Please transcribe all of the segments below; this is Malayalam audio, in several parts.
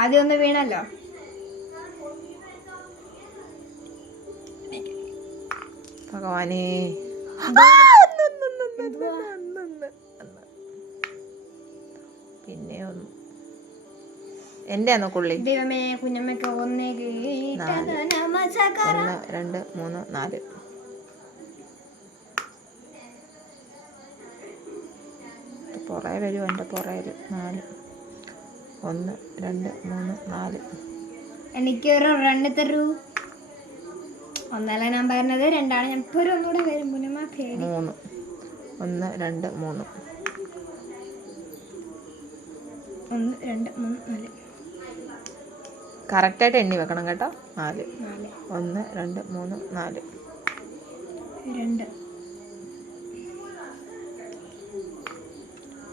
ആദ്യം ഒന്ന് വീണല്ലോ? ഭഗവാനേ. പിന്നെ ഒന്ന് എന്റെ ആണോ കുള്ളി? ദൈവമേ കുഞ്ഞമ്മയ്ക്ക്. ഒന്ന് രണ്ട് മൂന്ന് നാല്. പുറകെ വരും എന്റെ പുറകിൽ നാല്. ഒന്ന് രണ്ട് മൂന്ന് നാല്. എനിക്കൊരു റണ്ണ് തരൂ. ഒന്നല്ല ഞാൻ പറഞ്ഞത്? രണ്ടാണ്. ഞാൻ ഇപ്പോൾ ഒരു ഒന്നുകൂടെ വരും. കുഞ്ഞമ്മ മൂന്ന്. ഒന്ന് രണ്ട് മൂന്ന്. ഒന്ന് രണ്ട് മൂന്ന് നാല്. കറക്റ്റായിട്ട് എണ്ണി വെക്കണം കേട്ടോ. നാല്. നാല്. ഒന്ന് രണ്ട് മൂന്ന് നാല്. രണ്ട്.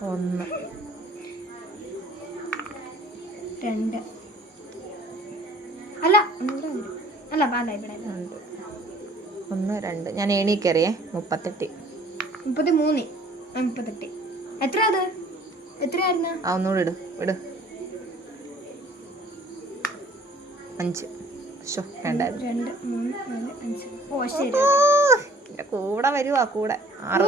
ഒന്ന്. രണ്ട്. അല്ല അല്ല പാല ഇവിടെ അല്ല. ഒന്ന് രണ്ട്. ഞാൻ എണീക്കറിയേ. മുപ്പത്തെട്ട്. മുപ്പത്തി മൂന്ന് മുപ്പത്തെട്ട്. എത്ര അത്? എത്രയായിരുന്നു? ആ ഒന്നുകൂടെ ഇട്. ഇട്. അഞ്ച്. ഷോ രണ്ട് മൂന്ന് നാല് അഞ്ച്. ഓ ശരി. കൂടെ വരുവാ കൂടെ. ആറ്.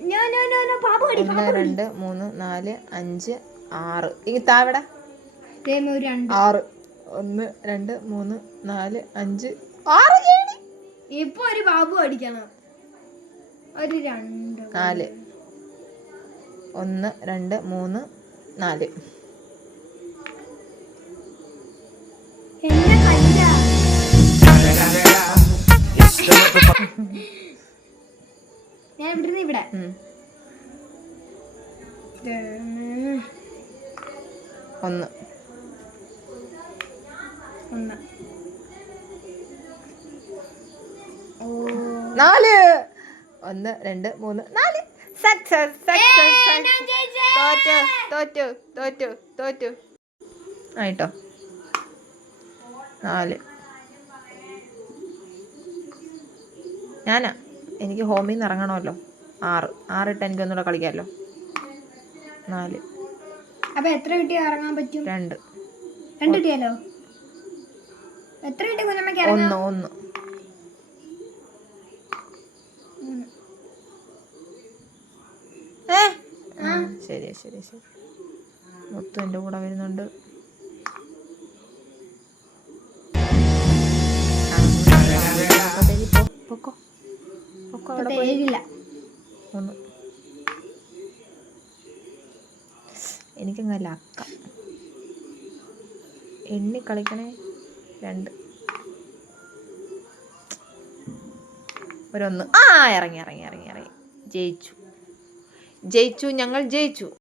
ഒന്ന് രണ്ട് മൂന്ന് നാല് അഞ്ച് ആറ്. ഇനി താവിടെ. ആറ്. ഒന്ന് രണ്ട് മൂന്ന് നാല് അഞ്ച് ആറ്. ഇപ്പൊ ഒരു ബാബു അടിക്കണം ഒരു രണ്ട്. നാല്. ഒന്ന് രണ്ട് മൂന്ന് നാല്. എന്നെ കയ്യില ഞാൻ ഇവിടുന്ന് ഇവിടെ. ഒന്ന്. ഒന്ന്. നാല്. ഒന്ന് രണ്ട് മൂന്ന് നാല്. Success success. തോറ്റു തോറ്റു തോറ്റു തോറ്റു. ആയിട്ടോ. നാല്. ഞാനാ? എനിക്ക് ഹോമിൽ നിന്ന് ഇറങ്ങണമല്ലോ. ആറ് ആറിട്ട് എനിക്ക് ഒന്നുകൂടെ കളിക്കാമല്ലോ. നാല്. അപ്പൊ എത്ര കിട്ടിയാ ഇറങ്ങാൻ പറ്റും? രണ്ട്. രണ്ട് കിട്ടിയാലോ? എത്ര കിട്ടി കുഞ്ഞമ്മയ്ക്ക് ഒന്ന് ഒന്ന്. ശരി ശരി ശരി മുത്തു എന്റെ കൂടെ വരുന്നുണ്ട്. അവിടെ പോയി ഏഴില്ല ഒന്ന്. എനിക്കങ്ങല്ല അക്ക എണ്ണി കളിക്കണേ. രണ്ട്. ഒരൊന്ന്. ആ ഇറങ്ങി ഇറങ്ങി ഇറങ്ങി ഇറങ്ങി. ജയിച്ചു. ജയിച്ചു ഞങ്ങൾ ജയിച്ചു.